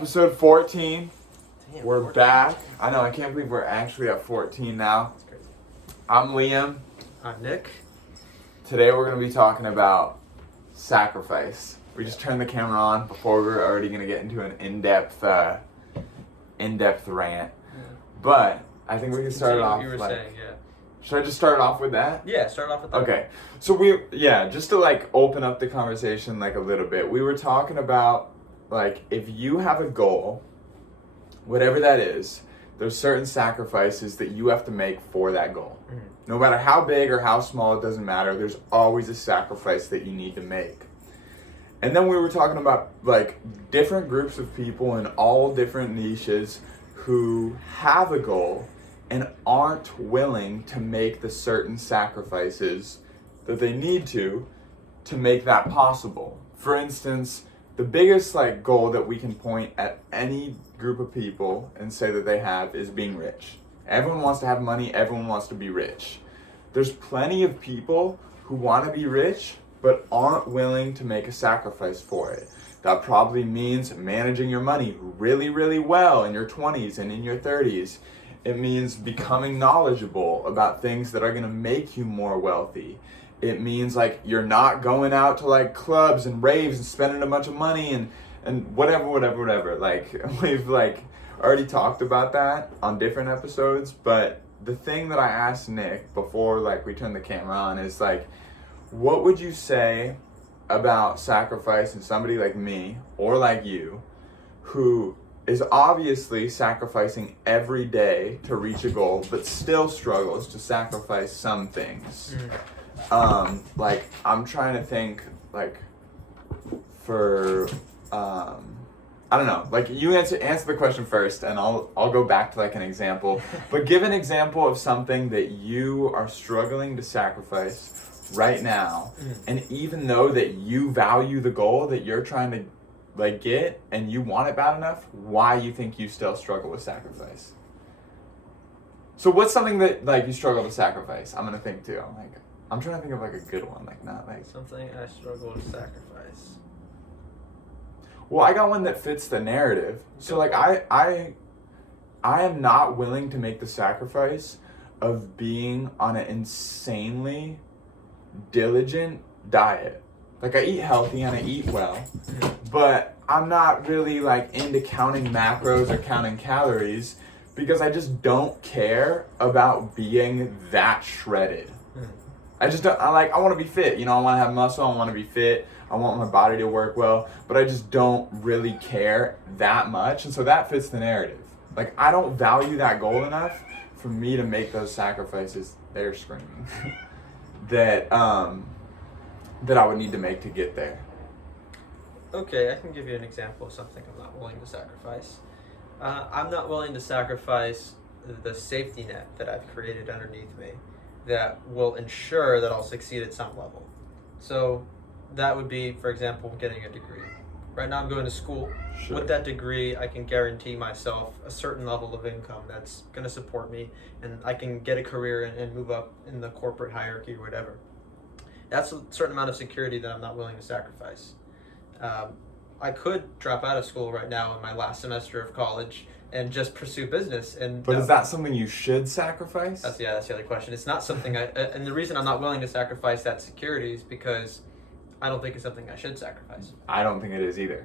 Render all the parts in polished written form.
Episode 14. Damn, We're 14. back. I know, I can't believe we're actually at 14 now. That's crazy. I'm Liam. I'm Nick. Today we're going to be talking about sacrifice. We just turned the camera on before we were already going to get into an in-depth rant. Yeah. But I think we can start it Continue off what you were saying, yeah. Should I just start off with that? Yeah, start off with that. Okay, so just to open up the conversation a little bit, we were talking about if you have a goal, whatever that is, there's certain sacrifices that you have to make for that goal. Mm-hmm. No matter how big or how small, it doesn't matter, there's always a sacrifice that you need to make. And then we were talking about different groups of people in all different niches who have a goal and aren't willing to make the certain sacrifices that they need to make that possible. For instance, the biggest goal that we can point at any group of people and say that they have is being rich. Everyone wants to have money, everyone wants to be rich. There's plenty of people who want to be rich but aren't willing to make a sacrifice for it. That probably means managing your money really, really well in your 20s and in your 30s. It means becoming knowledgeable about things that are going to make you more wealthy. It means you're not going out to clubs and raves and spending a bunch of money and whatever. We've already talked about that on different episodes, but the thing that I asked Nick before we turned the camera on is what would you say about sacrificing somebody like me or like you who is obviously sacrificing every day to reach a goal, but still struggles to sacrifice some things. I'm trying to think I don't know. You answer the question first, and I'll go back to an example. But give an example of something that you are struggling to sacrifice right now, and even though that you value the goal that you're trying to get and you want it bad enough, why you think you still struggle with sacrifice. So what's something that you struggle to sacrifice? I'm gonna think too. I'm trying to think of a good one, not something I struggle to sacrifice. Well, I got one that fits the narrative. So I am not willing to make the sacrifice of being on an insanely diligent diet. I eat healthy and I eat well, but I'm not really into counting macros or counting calories because I just don't care about being that shredded. I just don't, I want to be fit, I want to have muscle, I want to be fit, I want my body to work well, but I just don't really care that much, and so that fits the narrative. I don't value that goal enough for me to make those sacrifices, they're screaming, that I would need to make to get there. Okay, I can give you an example of something I'm not willing to sacrifice. I'm not willing to sacrifice the safety net that I've created underneath me that will ensure that I'll succeed at some level. So that would be, for example, getting a degree. Right now I'm going to school. Sure. With that degree, I can guarantee myself a certain level of income that's going to support me, and I can get a career and move up in the corporate hierarchy or whatever. That's a certain amount of security that I'm not willing to sacrifice. I could drop out of school right now in my last semester of college and just pursue business. But is that something you should sacrifice? That's the other question. It's not something and the reason I'm not willing to sacrifice that security is because I don't think it's something I should sacrifice. I don't think it is either.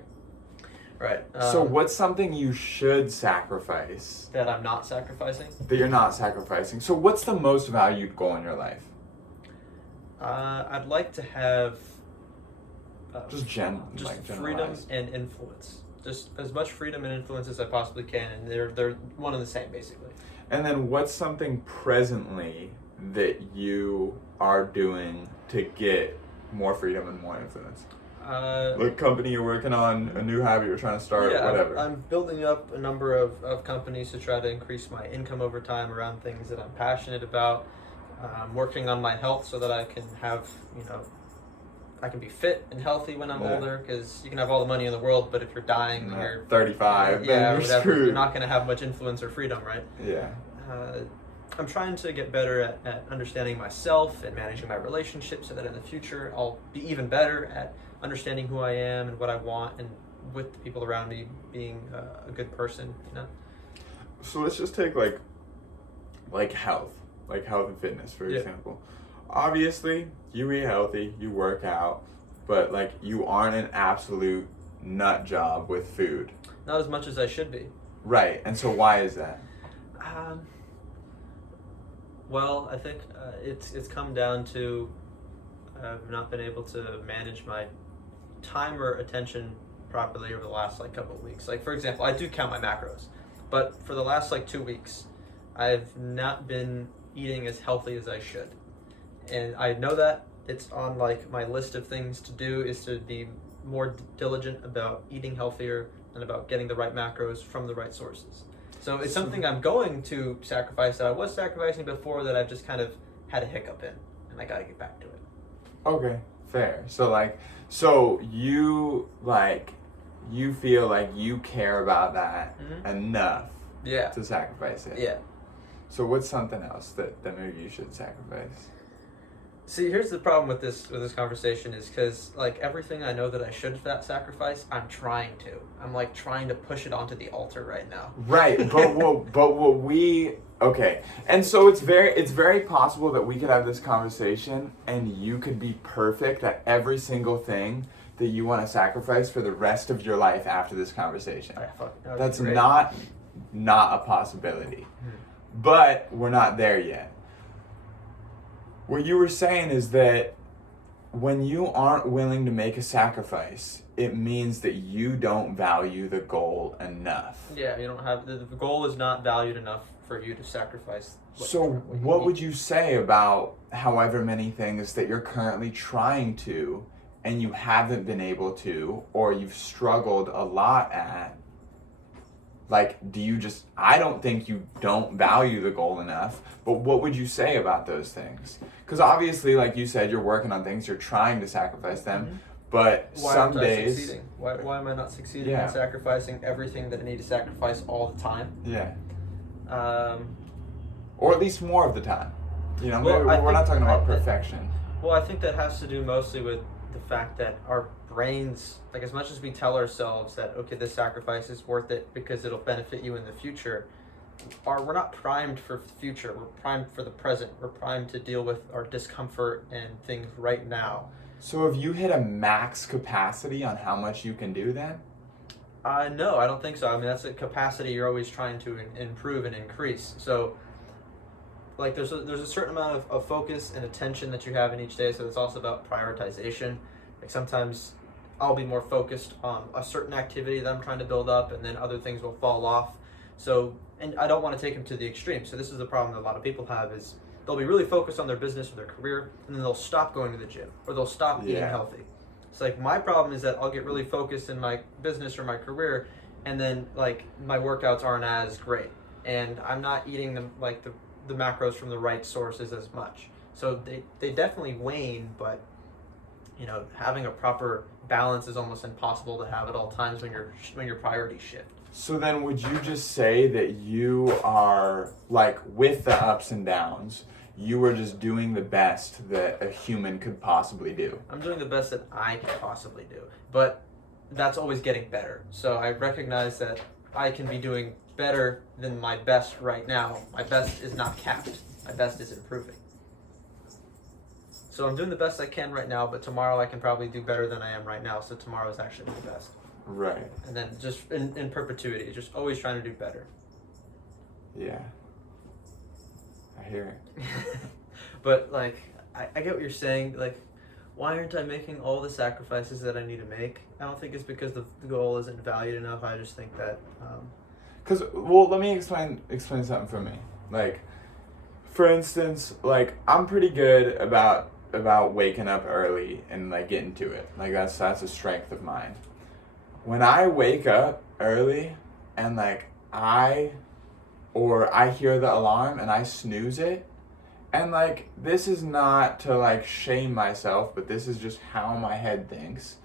Right. So what's something you should sacrifice? That I'm not sacrificing? That you're not sacrificing. So what's the most valued goal in your life? I'd like to have just freedom and influence. Just as much freedom and influence as I possibly can, and they're one and the same basically. And then what's something presently that you are doing to get more freedom and more influence? Company you're working on, a new habit you're trying to start, whatever. I'm building up a number of companies to try to increase my income over time around things that I'm passionate about. I'm working on my health so that I can have, I can be fit and healthy when I'm older, because you can have all the money in the world, but if you're dying when you're 35, then you're screwed. You're not going to have much influence or freedom, right? Yeah. I'm trying to get better at understanding myself and managing my relationships so that in the future I'll be even better at understanding who I am and what I want and with the people around me, being a good person, you know? So let's just take like health and fitness, for Yeah. example. Obviously, you eat healthy, you work out, but like you aren't an absolute nut job with food. Not as much as I should be. Right. And so why is that? Well, I think it's come down to I've not been able to manage my time or attention properly over the last like couple of weeks. Like for example, I do count my macros, but for the last like 2 weeks, I've not been eating as healthy as I should, and I know that it's on like my list of things to do is to be more diligent about eating healthier and about getting the right macros from the right sources. So it's something I'm going to sacrifice that I was sacrificing before that I've just kind of had a hiccup in, and I got to get back to it. Okay, fair. So you feel like you care about that enough Yeah. to sacrifice it. Yeah. So what's something else that maybe you should sacrifice? See, here's the problem with this conversation is because like everything I know that I should sacrifice, I'm trying to. I'm like trying to push it onto the altar right now. Right, okay, and so it's very possible that we could have this conversation and you could be perfect at every single thing that you want to sacrifice for the rest of your life after this conversation. That's not a possibility, but we're not there yet. What you were saying is that when you aren't willing to make a sacrifice, it means that you don't value the goal enough. Yeah, you don't have the goal is not valued enough for you to sacrifice. So what would you say about however many things that you're currently trying to and you haven't been able to, or you've struggled a lot at? Like, I don't think you don't value the goal enough, but what would you say about those things? Because obviously, like you said, you're working on things, you're trying to sacrifice them, but some days... Succeeding? Why am I not succeeding in sacrificing everything that I need to sacrifice all the time? Yeah. Or at least more of the time. You know, Well, we're not talking about perfection. Well, I think that has to do mostly with the fact that our brains, like as much as we tell ourselves that, okay, this sacrifice is worth it because it'll benefit you in the future, we're not primed for the future. We're primed for the present. We're primed to deal with our discomfort and things right now. So have you hit a max capacity on how much you can do then? No, I don't think so. I mean, that's a capacity you're always trying to improve and increase. So like there's a certain amount of focus and attention that you have in each day, so it's also about prioritization. Like sometimes I'll be more focused on a certain activity that I'm trying to build up, and then other things will fall off. So, and I don't want to take them to the extreme. So this is the problem that a lot of people have is they'll be really focused on their business or their career, and then they'll stop going to the gym or they'll stop eating healthy. It's like my problem is that I'll get really focused in my business or my career, and then like my workouts aren't as great, and I'm not eating them like the macros from the right sources as much. So they definitely wane, but you know, having a proper balance is almost impossible to have at all times when your priorities shift. So then would you just say that you are, like, with the ups and downs, you are just doing the best that a human could possibly do? I'm doing the best that I can possibly do, but that's always getting better. So I recognize that I can be doing better than my best right now. My best is not capped. My best is improving. So I'm doing the best I can right now, but tomorrow I can probably do better than I am right now. So tomorrow is actually my best. Right. And then just in perpetuity, just always trying to do better. Yeah. I hear it. But like, I get what you're saying. Like, why aren't I making all the sacrifices that I need to make? I don't think it's because the goal isn't valued enough. I just think that... well, let me explain something for me. Like, for instance, like, I'm pretty good about waking up early and like getting to it. Like that's a strength of mine. When I wake up early and like I hear the alarm and I snooze it, and like this is not to like shame myself, but this is just how my head thinks.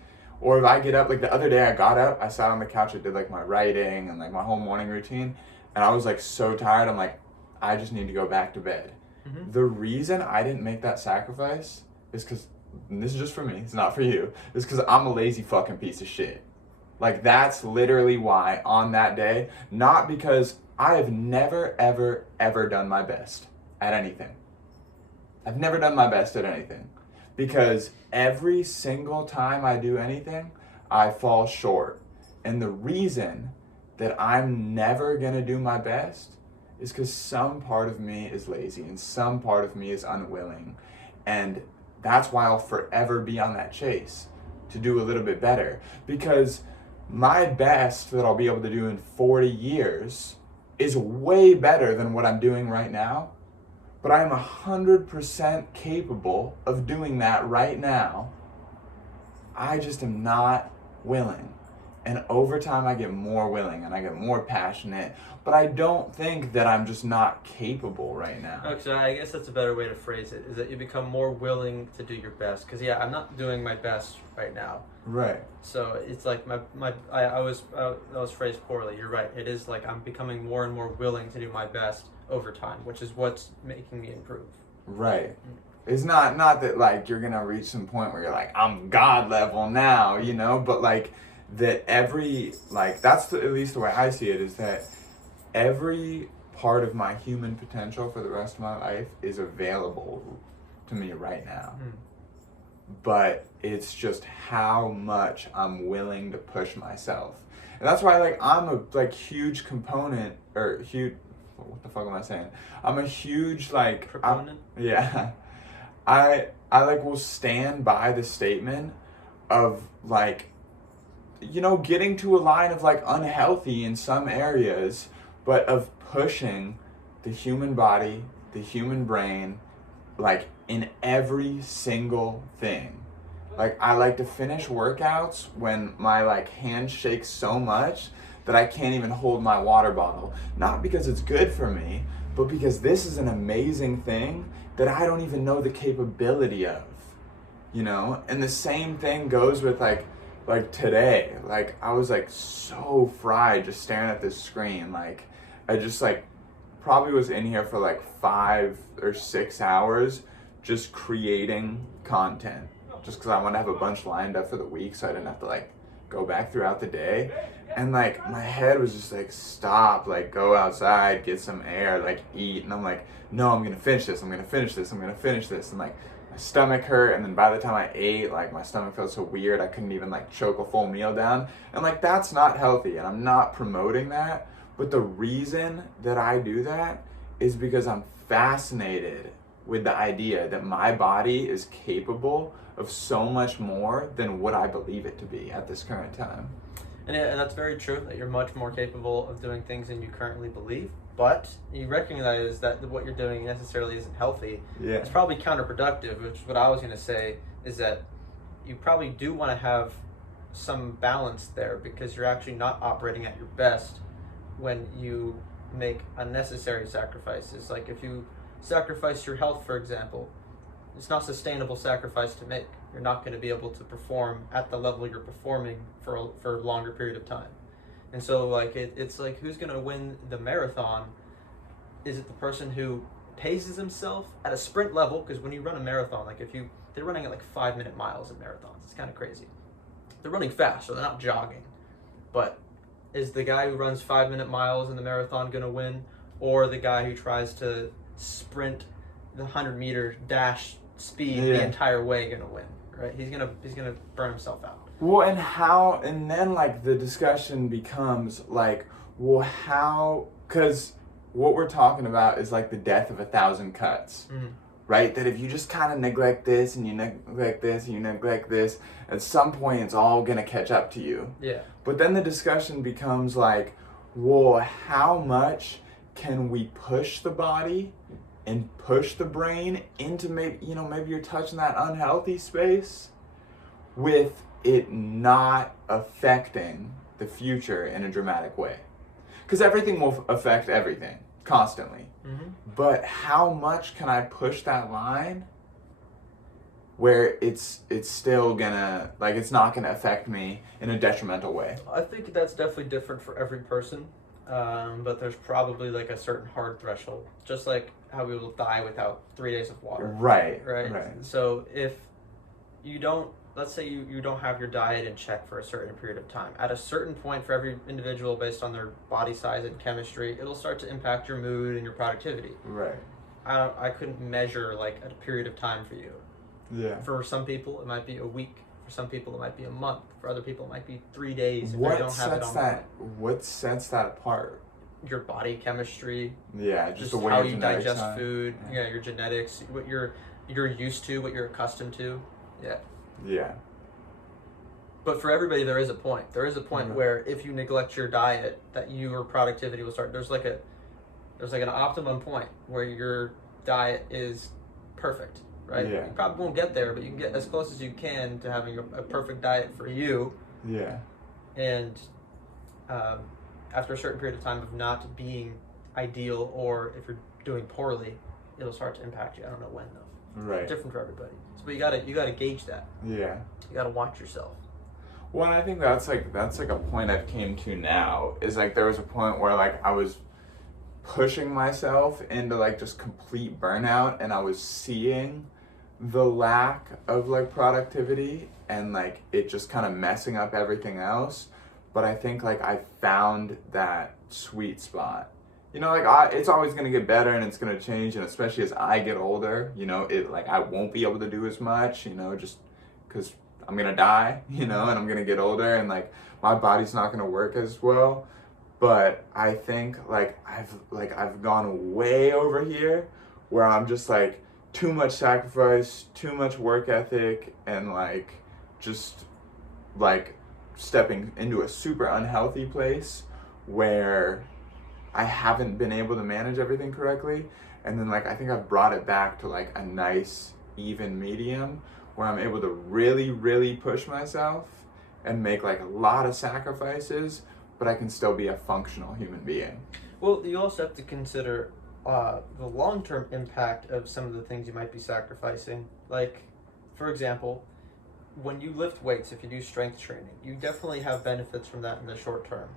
Or if I get up, like the other day I got up, I sat on the couch, I did like my writing and like my whole morning routine, and I was like so tired, I'm like, I just need to go back to bed. Mm-hmm. The reason I didn't make that sacrifice is because, and this is just for me, it's not for you, is because I'm a lazy fucking piece of shit. Like, that's literally why on that day, not because I have never, ever, ever done my best at anything. I've never done my best at anything. Because every single time I do anything, I fall short. And the reason that I'm never going to do my best is because some part of me is lazy and some part of me is unwilling. And that's why I'll forever be on that chase to do a little bit better. Because my best that I'll be able to do in 40 years is way better than what I'm doing right now. But I am 100% capable of doing that right now. I just am not willing. And over time I get more willing and I get more passionate. But I don't think that I'm just not capable right now. Okay, so I guess that's a better way to phrase it, is that you become more willing to do your best. Because, yeah, I'm not doing my best right now. Right. So it's like I was phrased poorly. You're right. It is like I'm becoming more and more willing to do my best over time, which is what's making me improve. Right. It's not that like you're gonna reach some point where you're like, I'm God level now, you know, but like that every, like, that's at least the way I see it, is that every part of my human potential for the rest of my life is available to me right now. But it's just how much I'm willing to push myself. And that's why, like, I'm a, like, huge component, or huge, what the fuck am I saying? I'm a huge, like, Proponent? Yeah. I like will stand by the statement of, like, you know, getting to a line of, like, unhealthy in some areas, but of pushing the human body, the human brain, like, in every single thing. Like, I like to finish workouts when my, like, hand shakes so much that I can't even hold my water bottle. Not because it's good for me, but because this is an amazing thing that I don't even know the capability of, you know? And the same thing goes with, like today. Like, I was, like, so fried just staring at this screen. Like, I just, like, probably was in here for, like, 5 or 6 hours just creating content. Just because I want to have a bunch lined up for the week so I didn't have to, like, go back throughout the day. And, like, my head was just like, stop, like, go outside, get some air, like, eat. And I'm like, no, I'm going to finish this, I'm going to finish this, I'm going to finish this. And, like, my stomach hurt, and then by the time I ate, like, my stomach felt so weird I couldn't even, like, choke a full meal down. And, like, that's not healthy, and I'm not promoting that. But the reason that I do that is because I'm fascinated with the idea that my body is capable of so much more than what I believe it to be at this current time. And that's very true, that you're much more capable of doing things than you currently believe. But you recognize that what you're doing necessarily isn't healthy. Yeah. It's probably counterproductive, which is what I was going to say, is that you probably do want to have some balance there, because you're actually not operating at your best when you make unnecessary sacrifices. Like, if you sacrifice your health, for example, it's not a sustainable sacrifice to make. You're not going to be able to perform at the level you're performing for a longer period of time. And so, like, it's like, who's going to win the marathon? Is it the person who paces himself at a sprint level? Because when you run a marathon, like, they're running at like 5-minute miles in marathons. It's kind of crazy. They're running fast, so they're not jogging. But is the guy who runs 5-minute miles in the marathon going to win? Or the guy who tries to sprint the 100-meter dash speed the entire way going to win? Right? He's gonna burn himself out. Well, and then, like, the discussion becomes like, well, how, because what we're talking about is, like, the death of 1,000 cuts, right? That if you just kind of neglect this and you neglect this and you neglect this, at some point it's all gonna catch up to you. Yeah. But then the discussion becomes like, well, how much can we push the body and push the brain into maybe you're touching that unhealthy space with it not affecting the future in a dramatic way? Because everything will affect everything constantly. But how much can I push that line where it's still gonna, like, it's not gonna affect me in a detrimental way? I think that's definitely different for every person. But there's probably, like, a certain hard threshold, just like how we will die without 3 days of water. Right. So if you don't let's say you don't have your diet in check for a certain period of time. At a certain point for every individual, based on their body size and chemistry, it'll start to impact your mood and your productivity. Right. I couldn't measure like a period of time for you. Yeah. For some people, it might be a week. For some people, it might be a month. For other people, it might be 3 days. If they don't have it on What sets that apart? your body chemistry, Yeah, just the way how your you genetics digest are. food. Yeah, your genetics, what you're used to, what you're accustomed to. Yeah. Yeah. But for everybody, there is a point. There is a point Mhm. where if you neglect your diet, that your productivity will start. There's like an optimum point where your diet is perfect, right? Yeah. You probably won't get there, but you can get as close as you can to having a perfect diet for you. Yeah. And after a certain period of time of not being ideal, or if you're doing poorly, it'll start to impact you. I don't know when though. Right. It's different for everybody. So, but you gotta gauge that. Yeah. You gotta watch yourself. Well, and I think that's like a point I've came to now, is like there was a point where like I was pushing myself into like just complete burnout, and I was seeing the lack of like productivity and like it just kind of messing up everything else. But I think like I found that sweet spot. You know, like it's always gonna get better and it's gonna change, and especially as I get older, you know, it like I won't be able to do as much, you know, just because I'm gonna die, you know, and I'm gonna get older, and like my body's not gonna work as well. But I think I've gone way over here where I'm just like too much sacrifice, too much work ethic, and like just like stepping into a super unhealthy place where I haven't been able to manage everything correctly. And then like I think I've brought it back to like a nice even medium where I'm able to really, really push myself and make like a lot of sacrifices, but I can still be a functional human being. Well, you also have to consider the long-term impact of some of the things you might be sacrificing. Like, for example, when you lift weights, if you do strength training, you definitely have benefits from that in the short term.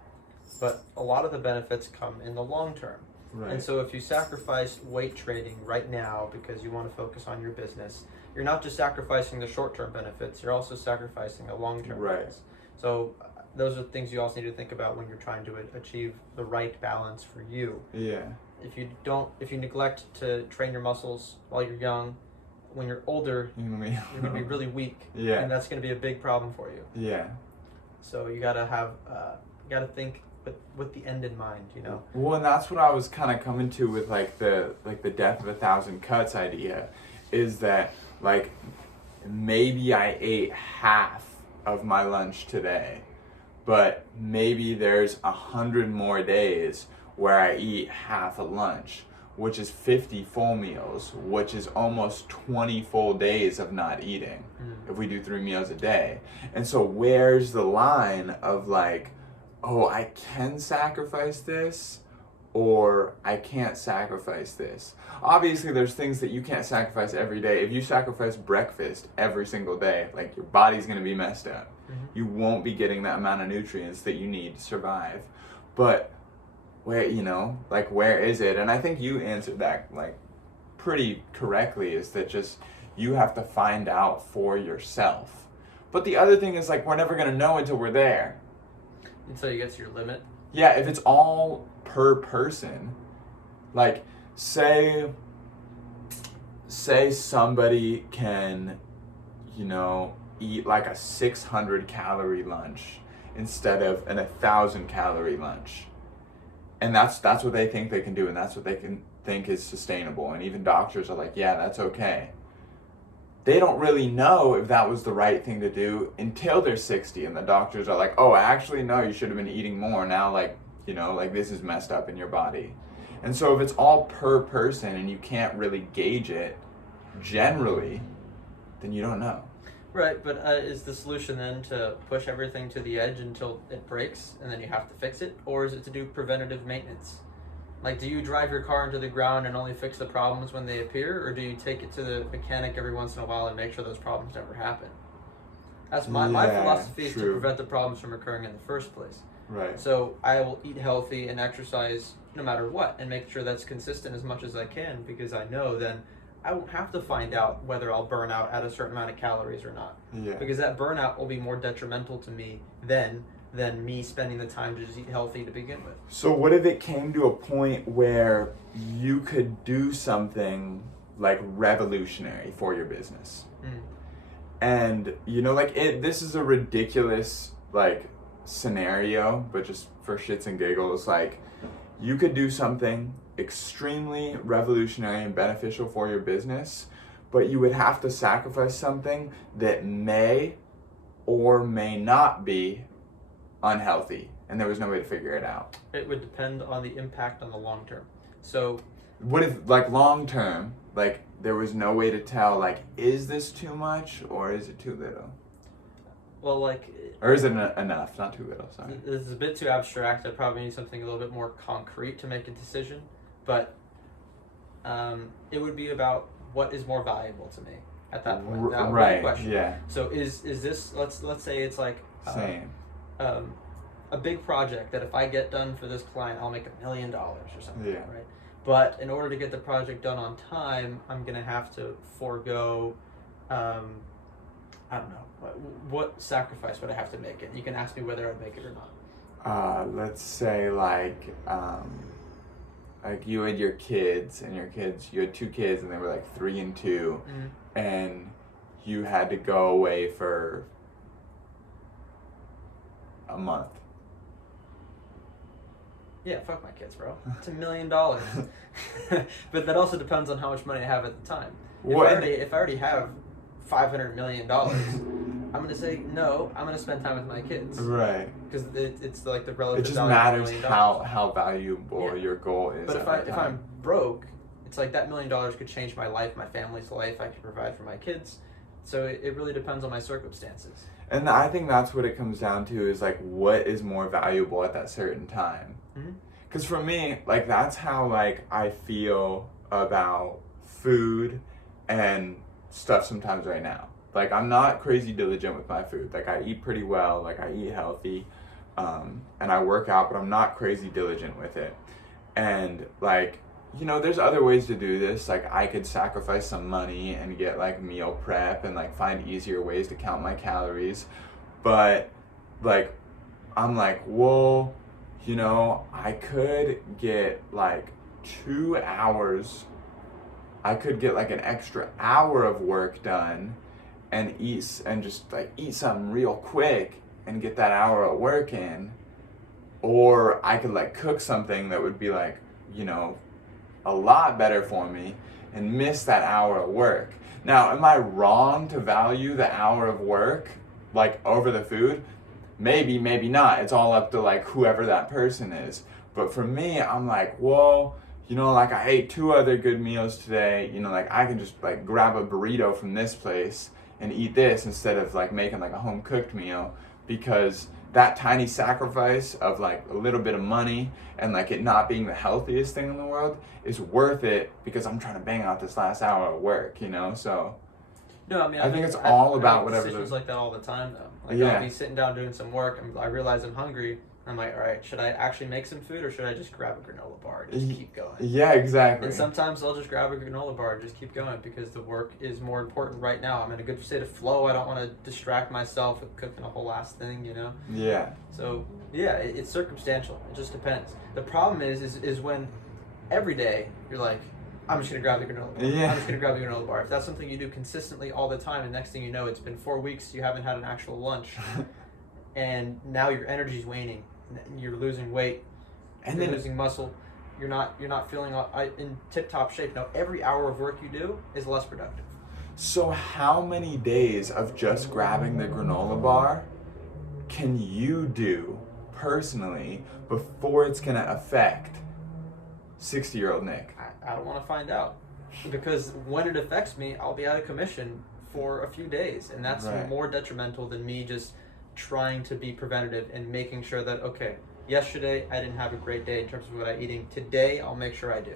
But a lot of the benefits come in the long term. Right. And so if you sacrifice weight training right now because you want to focus on your business, you're not just sacrificing the short-term benefits, you're also sacrificing the long-term Right. benefits. So those are things you also need to think about when you're trying to achieve the right balance for you. Yeah. If you neglect to train your muscles while you're young, when you're older, you're going to be really weak. Yeah. And that's going to be a big problem for you. Yeah. So you got to think with the end in mind, you know. Well, and that's what I was kind of coming to with like the death of 1,000 cuts idea, is that like maybe I ate half of my lunch today, but maybe there's 100 more days where I eat half a lunch, which is 50 full meals, which is almost 20 full days of not eating if we do 3 meals a day. And so where's the line of like, oh, I can sacrifice this, or I can't sacrifice this? Obviously, there's things that you can't sacrifice every day. If you sacrifice breakfast every single day, like your body's gonna be messed up. You won't be getting that amount of nutrients that you need to survive. But where, you know, like where is it? And I think you answered that like pretty correctly, is that just you have to find out for yourself. But the other thing is like we're never gonna know until we're there. Until you get to your limit. Yeah, if it's all per person, like say somebody can, you know, eat like a 600 calorie lunch instead of an 1,000 calorie lunch. And that's what they think they can do, and that's what they can think is sustainable. And even doctors are like, yeah, that's okay. They don't really know if that was the right thing to do until they're 60, and the doctors are like, oh, actually, no, you should have been eating more. Now, like, you know, like this is messed up in your body. And so if it's all per person and you can't really gauge it generally, then you don't know. Right, but is the solution then to push everything to the edge until it breaks and then you have to fix it? Or is it to do preventative maintenance? Like, do you drive your car into the ground and only fix the problems when they appear? Or do you take it to the mechanic every once in a while and make sure those problems never happen? That's my philosophy, is to prevent the problems from occurring in the first place. Right. So I will eat healthy and exercise no matter what, and make sure that's consistent as much as I can, because I know then I won't have to find out whether I'll burn out at a certain amount of calories or not. Yeah. Because that burnout will be more detrimental to me than me spending the time to just eat healthy to begin with. So what if it came to a point where you could do something like revolutionary for your business? And like this is a ridiculous like scenario, but just for shits and giggles, like you could do something extremely revolutionary and beneficial for your business, but you would have to sacrifice something that may or may not be unhealthy, and there was no way to figure it out. It would depend on the impact on the long term. So what if like long term, like there was no way to tell, like, is this too much or is it too little? Well, like, or is it enough? Not too little, sorry. This is a bit too abstract. I probably need something a little bit more concrete to make a decision. But it would be about what is more valuable to me at that point. That would be the question. Yeah. So is this, let's say it's like same. A big project that if I get done for this client, I'll make $1 million or something. Yeah. Right. But in order to get the project done on time, I'm gonna have to forego. I don't know. What sacrifice would I have to make it? You can ask me whether I'd make it or not. Let's say like you had your kids, and you had 2 kids, and they were like 3 and 2, and you had to go away for a month. Yeah, fuck my kids, bro. It's $1 million. But that also depends on how much money I have at the time. If I already have $500 million, I'm gonna say no. I'm gonna spend time with my kids. Right. Because it's like the relative. It just value matters of $1 million. how valuable your goal is. But if I'm broke, it's like that $1 million could change my life, my family's life. I could provide for my kids. So it really depends on my circumstances. And I think that's what it comes down to, is like what is more valuable at that certain time. Because for me, like that's how like I feel about food and stuff sometimes right now. Like I'm not crazy diligent with my food. Like I eat pretty well, like I eat healthy, and I work out, but I'm not crazy diligent with it. And like, there's other ways to do this. Like I could sacrifice some money and get like meal prep and like find easier ways to count my calories. But like, I'm like, well, I could get like 2 hours. I could get like an extra hour of work done and eat something real quick and get that hour of work in. Or I could like cook something that would be like, a lot better for me and miss that hour of work. Now, am I wrong to value the hour of work like over the food? Maybe, maybe not. It's all up to like whoever that person is. But for me, I'm like, well, like I ate 2 other good meals today. Like I can just like grab a burrito from this place and eat this instead of like making like a home cooked meal, because that tiny sacrifice of like a little bit of money and like it not being the healthiest thing in the world is worth it, because I'm trying to bang out this last hour of work, so. No, I mean, I think it's all about I whatever. Decisions like that all the time, though. Like Yeah. I'll be sitting down doing some work, and I realize I'm hungry. I'm like, all right, should I actually make some food, or should I just grab a granola bar and just keep going? Yeah, exactly. And sometimes I'll just grab a granola bar and just keep going, because the work is more important right now. I'm in a good state of flow. I don't want to distract myself with cooking a whole last thing, Yeah. So yeah, it's circumstantial. It just depends. The problem is when every day you're like, I'm just gonna grab the granola bar. Yeah. I'm just gonna grab the granola bar. If that's something you do consistently all the time, and next thing you know, it's been 4 weeks, you haven't had an actual lunch, and now your energy's waning, you're losing weight, and you're losing muscle, you're not feeling in tip-top shape. Now every hour of work you do is less productive. So how many days of just grabbing the granola bar can you do personally before it's gonna affect 60-year-old Nick? I don't want to find out, because when it affects me, I'll be out of commission for a few days, and that's Right. more detrimental than me just trying to be preventative and making sure that, okay, yesterday I didn't have a great day in terms of what I'm eating. Today I'll make sure I do.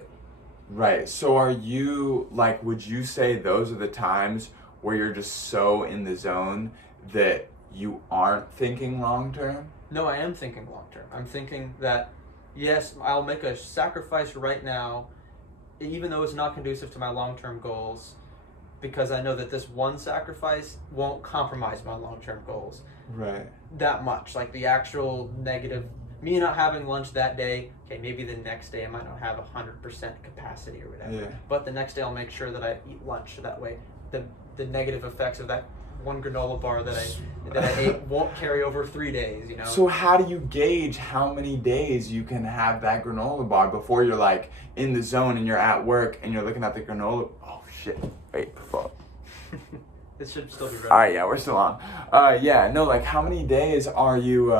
Right. So are you like, would you say those are the times where you're just so in the zone that you aren't thinking long term? No, I am thinking long term. I'm thinking that, yes, I'll make a sacrifice right now even though it's not conducive to my long-term goals, because I know that this one sacrifice won't compromise my long-term goals Right. that much. Like the actual negative, me not having lunch that day, okay, maybe the next day I might not have 100% capacity or whatever. Yeah. But the next day I'll make sure that I eat lunch, so that way the negative effects of that one granola bar that I ate won't carry over 3 days, you know? So how do you gauge how many days you can have that granola bar before you're like in the zone and you're at work and you're looking at the granola? Oh shit! Wait, fuck. It should still be ready. All right, yeah, we're still on. Yeah, no, like how many days are you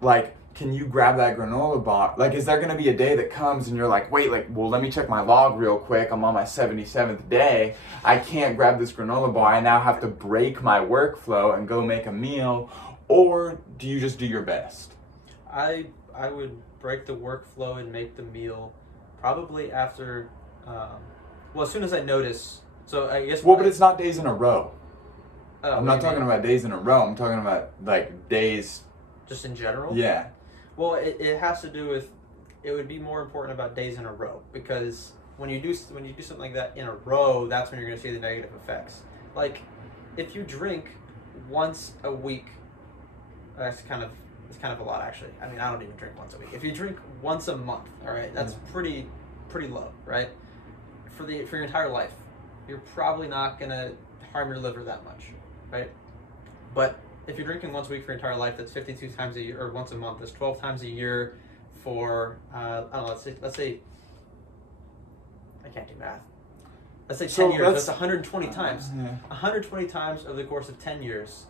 like? Can you grab that granola bar? Like, is there gonna be a day that comes and you're like, wait, like, well, let me check my log real quick. I'm on my 77th day. I can't grab this granola bar. I now have to break my workflow and go make a meal. Or do you just do your best? I would break the workflow and make the meal probably after, as soon as I notice. So I guess. Well, but it's not days in a row. I'm what not do you talking mean? about days in a row. I'm talking about like days. Just in general. Yeah. Well, it has to do with. It would be more important about days in a row, because when you do something like that in a row, that's when you're going to see the negative effects. Like, if you drink once a week, it's kind of a lot actually. I mean, I don't even drink once a week. If you drink once a month, all right, that's pretty low, right? For your entire life, you're probably not going to harm your liver that much, right? But if you're drinking once a week for your entire life, that's 52 times a year, or once a month, that's 12 times a year for, I don't know, let's say, I can't do math. Let's say 10 years, that's 120 times. Yeah. 120 times over the course of 10 years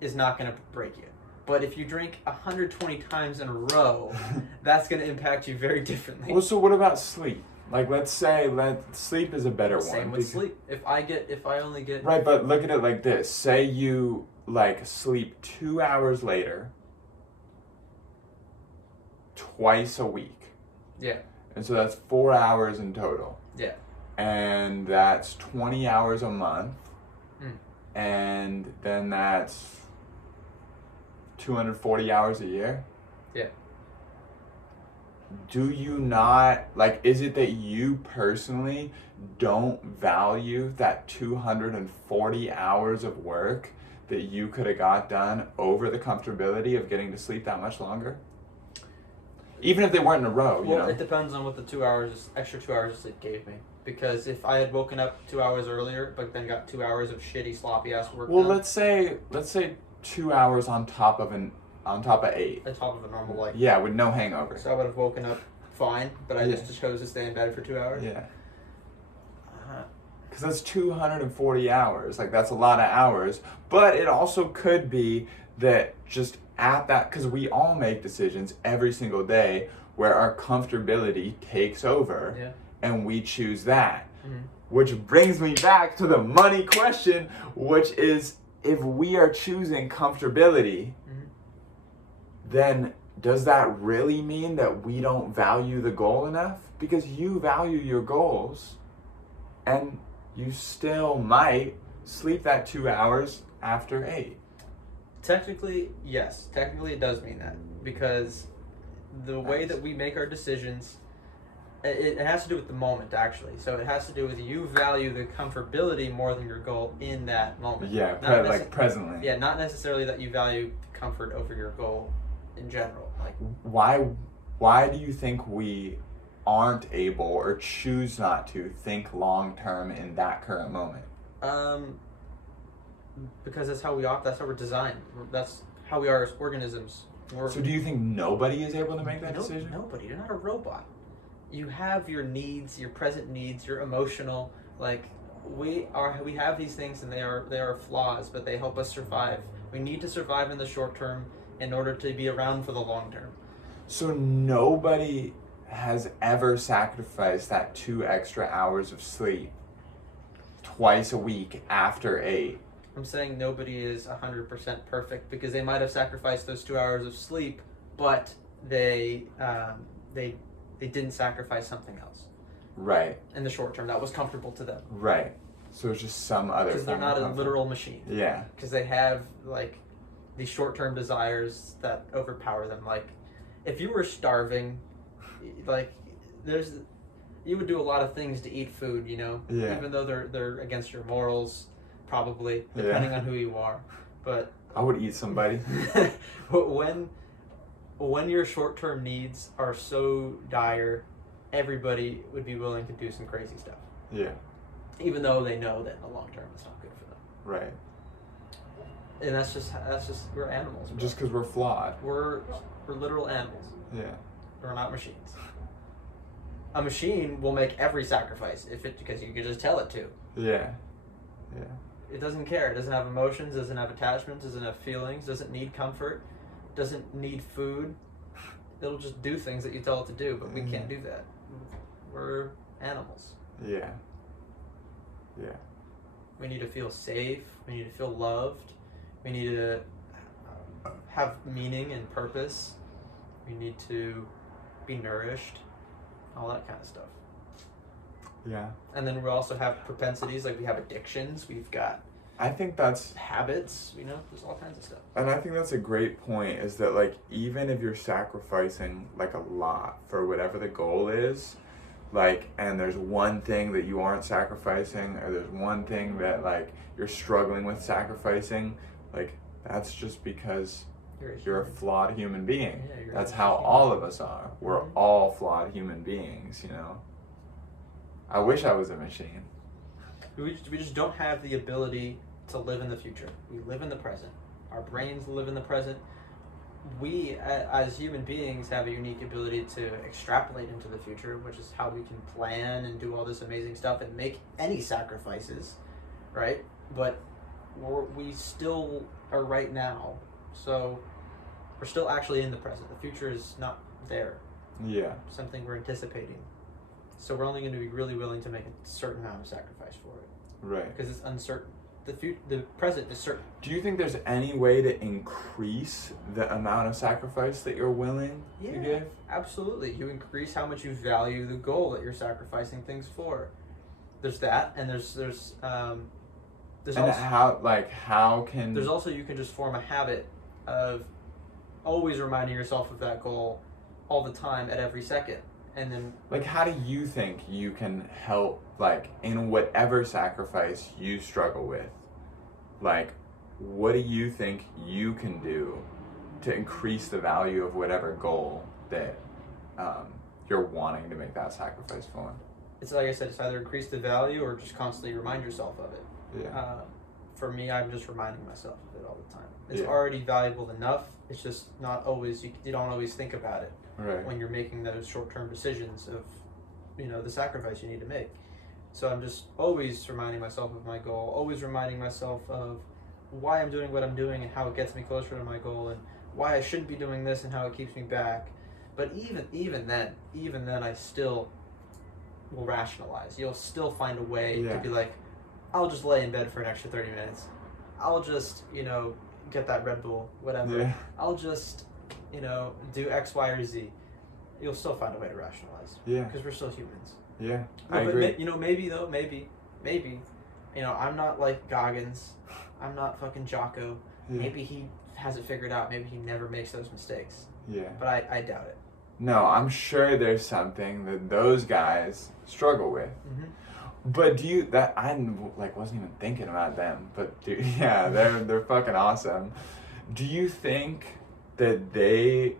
is not going to break you. But if you drink 120 times in a row, that's going to impact you very differently. Well, so what about sleep? Like, let's say sleep is a better one. Same with sleep. If I only get... Right, but look at it like this. Say you, like, sleep 2 hours later, twice a week. Yeah. And so that's 4 hours in total. Yeah. And that's 20 hours a month. Mm. And then that's 240 hours a year. Yeah. Do you not, like, is it that you personally don't value that 240 hours of work that you could have got done over the comfortability of getting to sleep that much longer? Even if they weren't in a row, you know? Well, it depends on what the extra 2 hours of sleep gave me. Because if I had woken up 2 hours earlier, but then got 2 hours of shitty, sloppy ass work Well, done, let's say 2 hours on top of 8. on top of a normal life. Yeah, with no hangover. So I would have woken up fine, but I just chose to stay in bed for 2 hours. Yeah. Because that's 240 hours. Like, that's a lot of hours. But it also could be that just at that, because we all make decisions every single day where our comfortability takes over, Yeah. and we choose that. Mm-hmm. Which brings me back to the money question, which is, if we are choosing comfortability, then does that really mean that we don't value the goal enough? Because you value your goals, and you still might sleep that 2 hours after 8. Technically, yes. Technically, it does mean that, because the way that we make our decisions, it has to do with the moment, actually. So it has to do with you value the comfortability more than your goal in that moment. Yeah, like presently. Yeah, not necessarily that you value comfort over your goal in general. Like, why do you think we aren't able or choose not to think long term in that current moment? Because that's how we're designed. That's how we are as organisms. So do you think nobody is able to make that decision? Nobody. You're not a robot. You have your needs, your present needs, your emotional, like, we have these things, and they are flaws, but they help us survive. We need to survive in the short term in order to be around for the long term. So nobody has ever sacrificed that 2 extra hours of sleep twice a week after 8. I'm saying nobody is 100% perfect, because they might have sacrificed those 2 hours of sleep, but they didn't sacrifice something else. Right. In the short term, that was comfortable to them. Right. So it's just some other. Because they're not a literal machine. Yeah. Because they have, like, these short-term desires that overpower them. Like, if you were starving, like, you would do a lot of things to eat food, you know, Yeah. even though they're against your morals, probably, depending on who you are. But I would eat somebody. but when your short-term needs are so dire, everybody would be willing to do some crazy stuff. Yeah. Even though they know that in the long term it's not good for them. Right. And that's just we're animals. Bro. Just because we're flawed. We're literal animals. Yeah. We're not machines. A machine will make every sacrifice because you can just tell it to. Yeah. Yeah. It doesn't care. It doesn't have emotions, doesn't have attachments, doesn't have feelings, doesn't need comfort, doesn't need food. It'll just do things that you tell it to do, but we can't do that. We're animals. Yeah. Yeah. We need to feel safe. We need to feel loved. We need to have meaning and purpose. We need to be nourished. All that kind of stuff. Yeah. And then we also have propensities, like we have addictions. We've got I think that's habits. You know, there's all kinds of stuff. And I think that's a great point, is that like even if you're sacrificing like a lot for whatever the goal is, like, and there's one thing that you aren't sacrificing, or there's one thing that like you're struggling with sacrificing, like that's just because you're a flawed human being. Yeah, that's how all of us are. We're all flawed human beings, you know. I wish I was a machine. We just don't have the ability to live in the future. We live in the present. Our brains live in the present. We, as human beings, have a unique ability to extrapolate into the future, which is how we can plan and do all this amazing stuff and make any sacrifices, right? But we still are right now, so we're still actually in the present. The future is not there. Yeah. Something we're anticipating. So we're only going to be really willing to make a certain amount of sacrifice for it. Right. Because it's uncertain. The present is certain. Do you think there's any way to increase the amount of sacrifice that you're willing to give? Absolutely. You increase how much you value the goal that you're sacrificing things for. There's that, and there's And also, how can there's also, you can just form a habit of always reminding yourself of that goal all the time at every second. And then, like, how do you think you can help, like, in whatever sacrifice you struggle with? Like, what do you think you can do to increase the value of whatever goal that you're wanting to make that sacrifice for? it's like I said, it's either increase the value or just constantly remind yourself of it. Yeah. For me, I'm just reminding myself of it all the time. It's Yeah. already valuable enough. It's just not always, you don't always think about it Right. when you're making those short-term decisions of, the sacrifice you need to make. So I'm just always reminding myself of my goal, always reminding myself of why I'm doing what I'm doing and how it gets me closer to my goal, and why I shouldn't be doing this and how it keeps me back. But even then, I still will rationalize. You'll still find a way to be like, I'll just lay in bed for an extra 30 minutes. I'll just, get that Red Bull, whatever. Yeah. I'll just, do X, Y, or Z. You'll still find a way to rationalize. Yeah. Because we're still humans. Yeah. No, I but agree. maybe, I'm not like Goggins. I'm not fucking Jocko. Yeah. Maybe he has it figured out. Maybe he never makes those mistakes. Yeah. But I doubt it. No, I'm sure there's something that those guys struggle with. Mm-hmm. But I wasn't even thinking about them, but dude, yeah, they're fucking awesome. Do you think that they,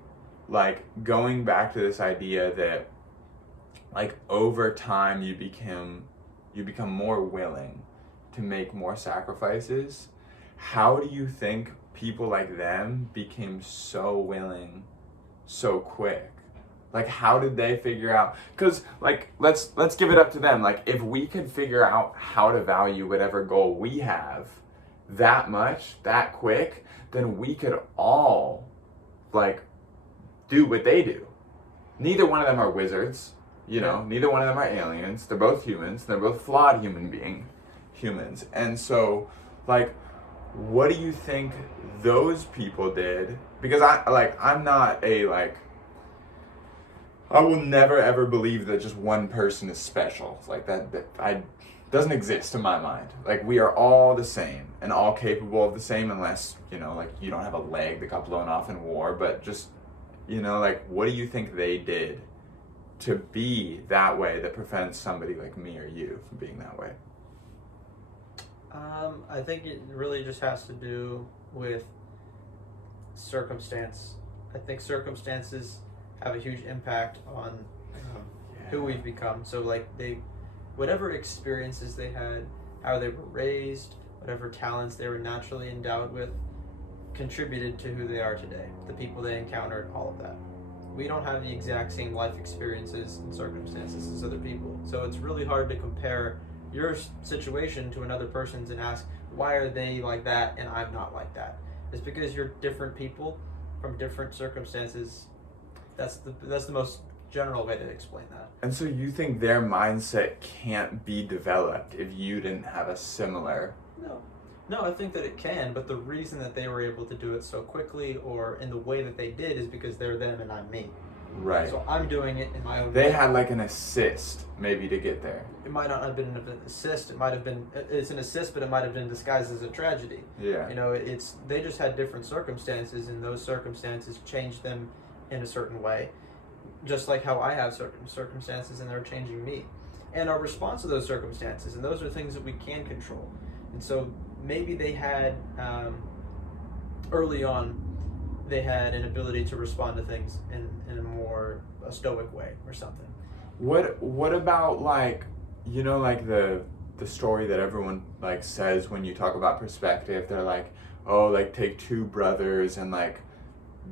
like, going back to this idea that, like, over time you become more willing to make more sacrifices? How do you think people like them became so willing so quick? Like, how did they figure out? Because, like, let's give it up to them. Like, if we could figure out how to value whatever goal we have that much, that quick, then we could all, like, do what they do. Neither one of them are wizards, neither one of them are aliens. They're both humans. They're both flawed humans. And so, like, what do you think those people did? Because I'm not a, like, I will never ever believe that just one person is special. Like that doesn't exist in my mind. Like, we are all the same and all capable of the same, unless, like, you don't have a leg that got blown off in war. But just, like, what do you think they did to be that way that prevents somebody like me or you from being that way? I think it really just has to do with circumstance. I think circumstances have a huge impact on who we've become. So like whatever experiences they had, how they were raised, whatever talents they were naturally endowed with, contributed to who they are today. The people they encountered, all of that. We don't have the exact same life experiences and circumstances as other people. So it's really hard to compare your situation to another person's and ask, why are they like that and I'm not like that? It's because you're different people from different circumstances. That's the most general way to explain that. And so you think their mindset can't be developed if you didn't have a similar... No, I think that it can, but the reason that they were able to do it so quickly or in the way that they did is because they're them and I'm me. Right. So I'm doing it in my own way. They had like an assist maybe to get there. It might not have been an assist. It's an assist, but it might have been disguised as a tragedy. Yeah. You know, they just had different circumstances, and those circumstances changed them in a certain way. Just like how I have certain circumstances and they're changing me. And our response to those circumstances, and those are things that we can control. And so maybe they had, early on, they had an ability to respond to things in a more stoic way or something. What about like, you know, like the story that everyone like says when you talk about perspective, they're like, oh, like take two brothers and like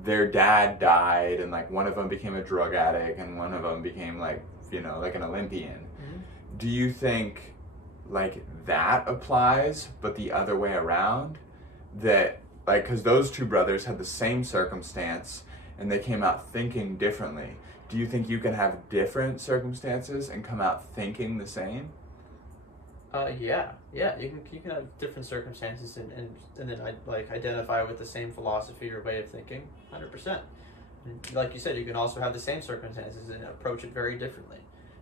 their dad died and like one of them became a drug addict and one of them became like, you know, like an Olympian. Mm-hmm. Do you think like that applies but the other way around? That like, because those two brothers had the same circumstance and they came out thinking differently. Do you think you can have different circumstances and come out thinking the same? Yeah. You can have different circumstances and then like identify with the same philosophy or way of thinking, 100%. And like you said, you can also have the same circumstances and approach it very differently.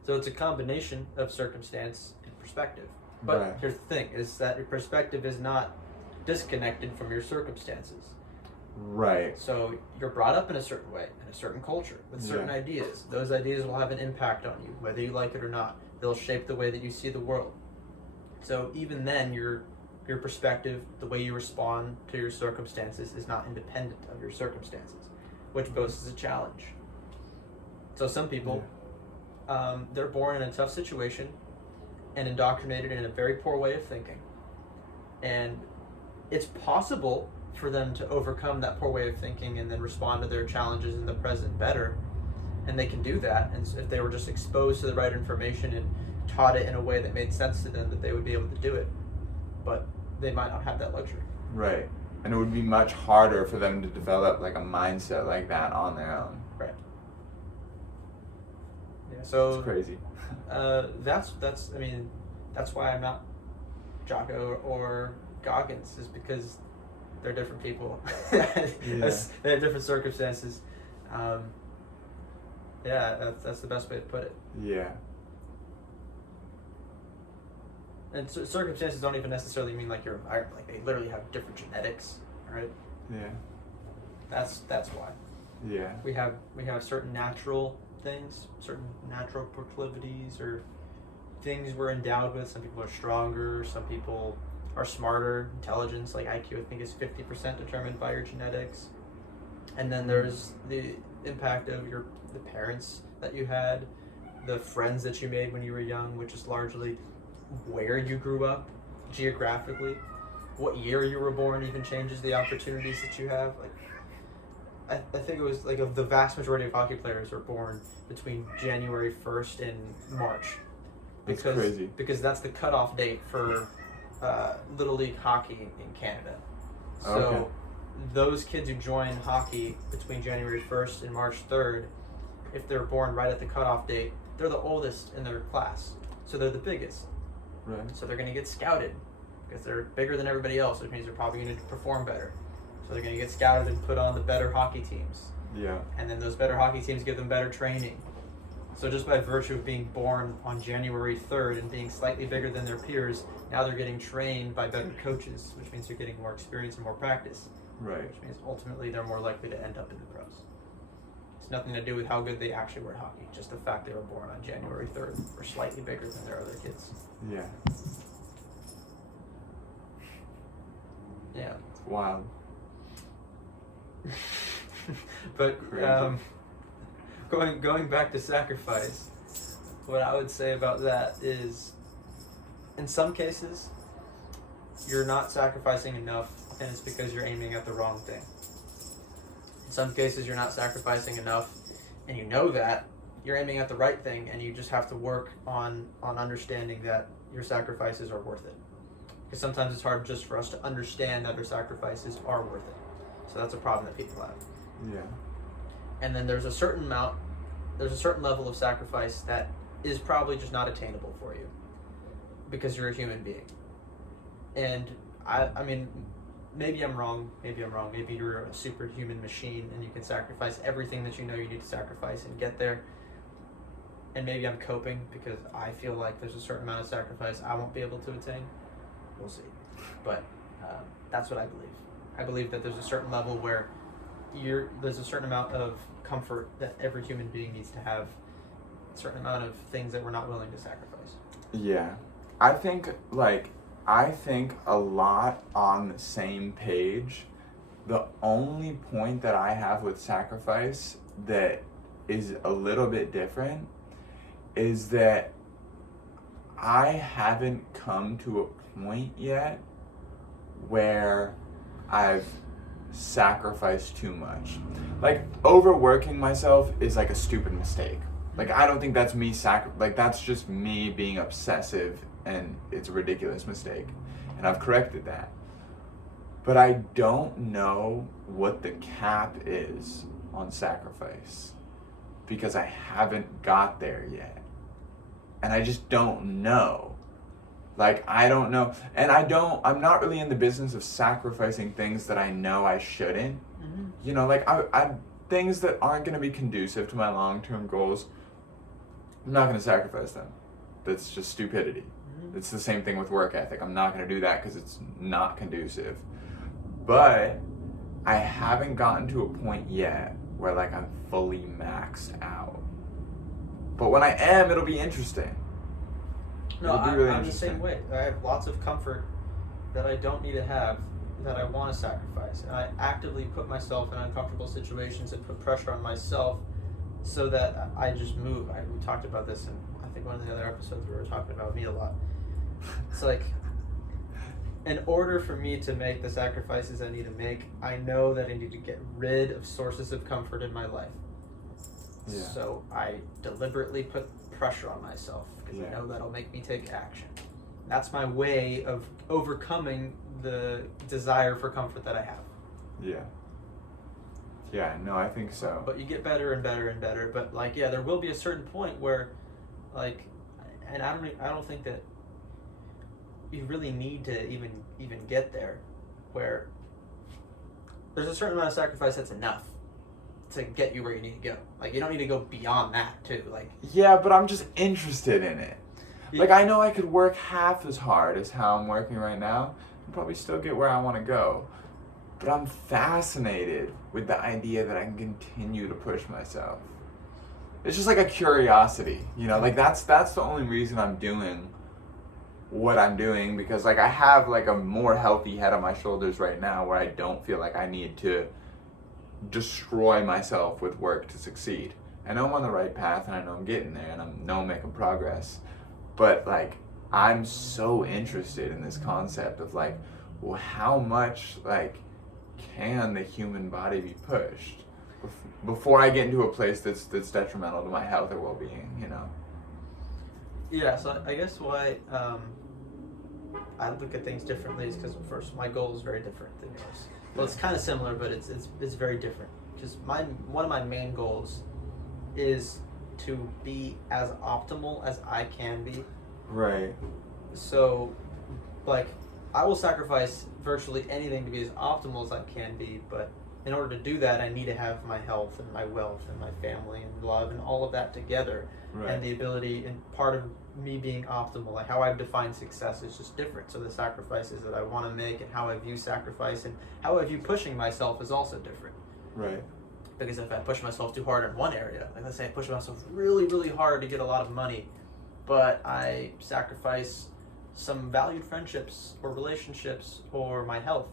So it's a combination of circumstance and perspective. But right. Here's the thing: is that your perspective is not disconnected from your circumstances. Right. So you're brought up in a certain way, in a certain culture, with certain ideas. Those ideas will have an impact on you, whether you like it or not. They'll shape the way that you see the world. So even then, your perspective, the way you respond to your circumstances, is not independent of your circumstances, which poses a challenge. So some people, they're born in a tough situation and indoctrinated in a very poor way of thinking. And it's possible for them to overcome that poor way of thinking and then respond to their challenges in the present better. And they can do that. And if they were just exposed to the right information and taught it in a way that made sense to them, that they would be able to do it. But they might not have that luxury. Right. And it would be much harder for them to develop like a mindset like that on their own. Right. Yeah. So it's crazy. That's why I'm not Jocko or Goggins, is because they're different people. They have different circumstances. That's the best way to put it. Yeah. And circumstances don't even necessarily mean like your environment. Like they literally have different genetics, right? Yeah. That's why. Yeah. We have certain natural things, certain natural proclivities or things we're endowed with. Some people are stronger, some people are smarter. Intelligence, like IQ, I think is 50% determined by your genetics. And then there's the impact of the parents that you had, the friends that you made when you were young, which is largely where you grew up geographically. What year you were born even changes the opportunities that you have. Like I think it was like the vast majority of hockey players are born between January 1st and March. That's crazy. Because that's the cutoff date for Little League hockey in Canada. So those kids who join hockey between January 1st and March 3rd, if they're born right at the cutoff date, they're the oldest in their class. So they're the biggest. Right. So they're going to get scouted because they're bigger than everybody else, which means they're probably going to perform better. So they're going to get scouted and put on the better hockey teams. Yeah. And then those better hockey teams give them better training. So just by virtue of being born on January 3rd and being slightly bigger than their peers, now they're getting trained by better coaches, which means they're getting more experience and more practice. Right. Which means ultimately they're more likely to end up in the pros. It's nothing to do with how good they actually were at hockey. Just the fact they were born on January 3rd or slightly bigger than their other kids. Yeah. Yeah. It's wild. But going back to sacrifice, what I would say about that is, in some cases, you're not sacrificing enough, and it's because you're aiming at the wrong thing. In some cases, you're not sacrificing enough, and you know that you're aiming at the right thing, and you just have to work on understanding that your sacrifices are worth it. Because sometimes it's hard just for us to understand that our sacrifices are worth it. So that's a problem that people have. Yeah. And then there's a certain level of sacrifice that is probably just not attainable for you because you're a human being. And I mean, maybe I'm wrong. Maybe you're a superhuman machine and you can sacrifice everything that you know you need to sacrifice and get there. And maybe I'm coping because I feel like there's a certain amount of sacrifice I won't be able to attain. We'll see. But that's what I believe. I believe that there's a certain level where there's a certain amount of comfort that every human being needs to have, a certain amount of things that we're not willing to sacrifice. Yeah. I think a lot on the same page. The only point that I have with sacrifice that is a little bit different is that I haven't come to a point yet where I've sacrificed too much. Like, overworking myself is like a stupid mistake. Like, I don't think that's me that's just me being obsessive, and it's a ridiculous mistake. And I've corrected that. But I don't know what the cap is on sacrifice because I haven't got there yet. And I just don't know. Like, I don't know. And I'm not really in the business of sacrificing things that I know I shouldn't. Mm-hmm. You know, like, I things that aren't going to be conducive to my long-term goals, I'm not going to sacrifice them. That's just stupidity. Mm-hmm. It's the same thing with work ethic. I'm not going to do that because it's not conducive. But I haven't gotten to a point yet where, like, I'm fully maxed out. But when I am, it'll be interesting. No, I'm the same way. I have lots of comfort that I don't need to have, that I want to sacrifice. And I actively put myself in uncomfortable situations and put pressure on myself so that I just move. We talked about this in, I think, one of the other episodes we were talking about me a lot. It's like, in order for me to make the sacrifices I need to make, I know that I need to get rid of sources of comfort in my life. Yeah. So I deliberately put pressure on myself because I know that'll make me take action. That's my way of overcoming the desire for comfort that I have. Yeah. Yeah, no, I think so. But you get better and better and better. But like, yeah, there will be a certain point where, like, and I don't think that you really need to even get there, where there's a certain amount of sacrifice that's enough to get you where you need to go. Like, you don't need to go beyond that too. Like, yeah, but I'm just interested in it. Yeah. Like, I know I could work half as hard as how I'm working right now and probably still get where I want to go. But I'm fascinated with the idea that I can continue to push myself. It's just like a curiosity, you know, like that's the only reason I'm doing what I'm doing, because like I have like a more healthy head on my shoulders right now where I don't feel like I need to destroy myself with work to succeed. I know I'm on the right path and I know I'm getting there and I know I'm making progress, but like I'm so interested in this concept of like, well, how much like can the human body be pushed before I get into a place that's detrimental to my health or well-being, you know? Yeah, so I guess why I look at things differently is because, first, my goal is very different than yours. Well, it's kind of similar, but it's very different. Because one of my main goals is to be as optimal as I can be. Right. So, like, I will sacrifice virtually anything to be as optimal as I can be, but in order to do that, I need to have my health and my wealth and my family and love and all of that together. Right. And the ability, and part of me being optimal, like how I've defined success is just different. So the sacrifices that I want to make and how I view sacrifice and how I view pushing myself is also different. Right. Because if I push myself too hard in one area, like let's say I push myself really, really hard to get a lot of money, but I sacrifice some valued friendships or relationships or my health,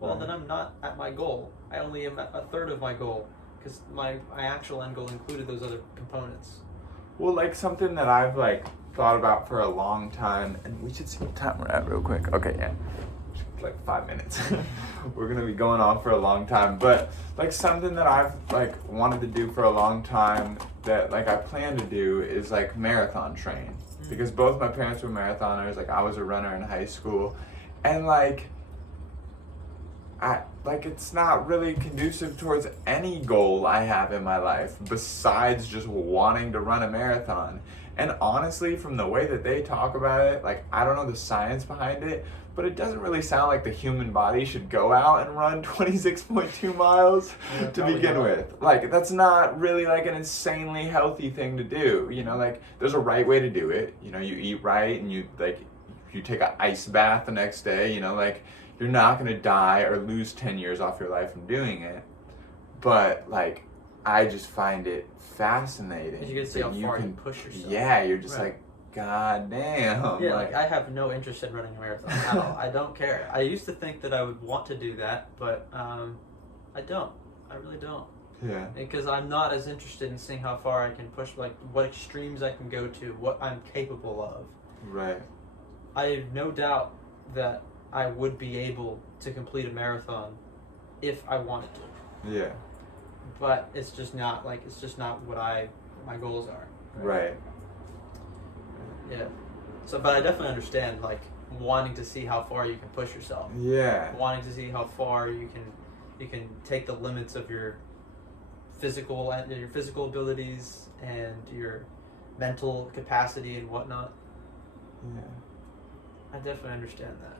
well, then I'm not at my goal. I only am at a third of my goal because my actual end goal included those other components. Well, like something that I've like thought about for a long time, and we should see what time we're at real quick. Okay, yeah, like 5 minutes. We're gonna be going on for a long time, but like something that I've like wanted to do for a long time that like I plan to do is like marathon train, because both my parents were marathoners. Like I was a runner in high school, and like it's not really conducive towards any goal I have in my life besides just wanting to run a marathon. And honestly, from the way that they talk about it, like I don't know the science behind it, but it doesn't really sound like the human body should go out and run 26.2 miles to begin with. Like that's not really like an insanely healthy thing to do. You know, like there's a right way to do it. You know, you eat right and you take an ice bath the next day, you know, like you're not going to die or lose 10 years off your life from doing it. But like I just find it fascinating. You can see how far you push yourself. Yeah, you're just like, God damn. Yeah, like I have no interest in running a marathon at all. I don't care. I used to think that I would want to do that, but I don't. I really don't. Yeah. Because I'm not as interested in seeing how far I can push, like what extremes I can go to, what I'm capable of. Right. I have no doubt that I would be able to complete a marathon if I wanted to. Yeah. But it's just not what my goals are. Right. Yeah. So, but I definitely understand like wanting to see how far you can push yourself. Yeah. Wanting to see how far you can take the limits of your physical abilities and your mental capacity and whatnot. Yeah. I definitely understand that.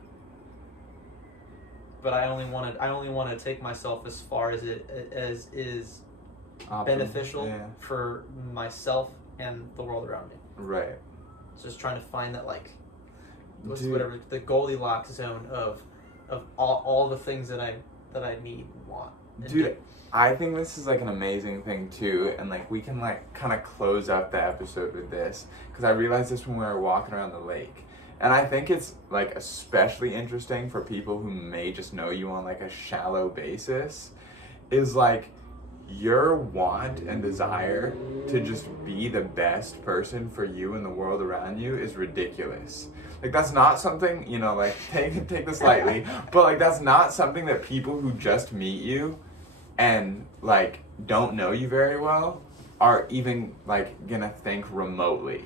But I only want to take myself as far as is beneficial for myself and the world around me. Right. It's just trying to find that like whatever the Goldilocks zone of all the things that I need and want. Dude, I think this is like an amazing thing too, and like we can like kind of close out the episode with this, because I realized this when we were walking around the lake. And I think it's like especially interesting for people who may just know you on like a shallow basis, is like your want and desire to just be the best person for you and the world around you is ridiculous. Like that's not something, you know, like take this lightly, but like that's not something that people who just meet you and like don't know you very well are even like gonna think remotely.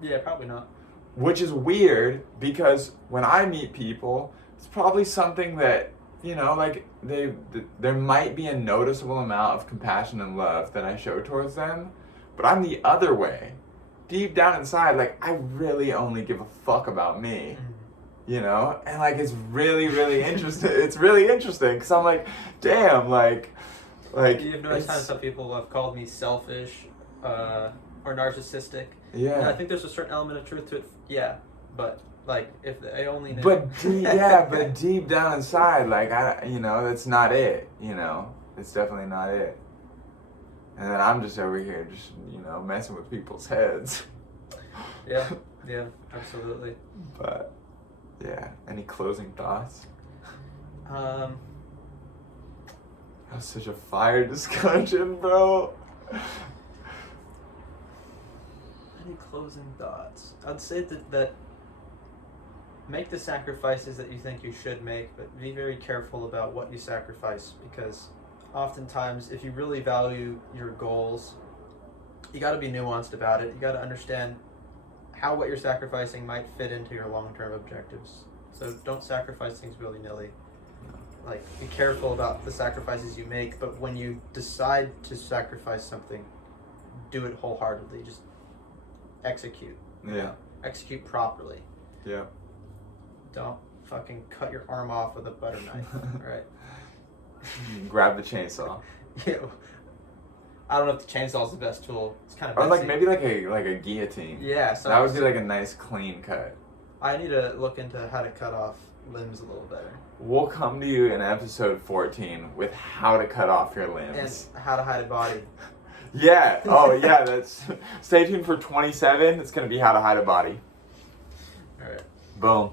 Yeah, probably not. Which is weird, because when I meet people, it's probably something that, you know, like there might be a noticeable amount of compassion and love that I show towards them, but I'm the other way. Deep down inside, like I really only give a fuck about me, you know? And like it's really, really interesting. It's really interesting because I'm like, damn, like. You've noticed how some people have called me selfish or narcissistic. Yeah. And I think there's a certain element of truth to it. Yeah, but like if they only knew. But deep down inside, like that's not it. You know, it's definitely not it. And then I'm just over here, just messing with people's heads. Yeah, absolutely. But yeah, any closing thoughts? That was such a fire discussion, bro. Any closing thoughts? I'd say that make the sacrifices that you think you should make, but be very careful about what you sacrifice, because oftentimes if you really value your goals, you got to be nuanced about it. You got to understand how what you're sacrificing might fit into your long-term objectives. So don't sacrifice things willy-nilly. Like, be careful about the sacrifices you make, but when you decide to sacrifice something, do it wholeheartedly. Just execute. Yeah. Execute properly. Yeah. Don't fucking cut your arm off with a butter knife. Right? Grab the chainsaw. Yeah. I don't know if the chainsaw is the best tool. It's kind of or messy. like maybe like a guillotine. Yeah. So that would be like a nice clean cut. I need to look into how to cut off limbs a little better. We'll come to you in episode 14 with how to cut off your limbs. And how to hide a body. Yeah. Oh, yeah. That's. Stay tuned for 27. It's going to be how to hide a body. All right. Boom.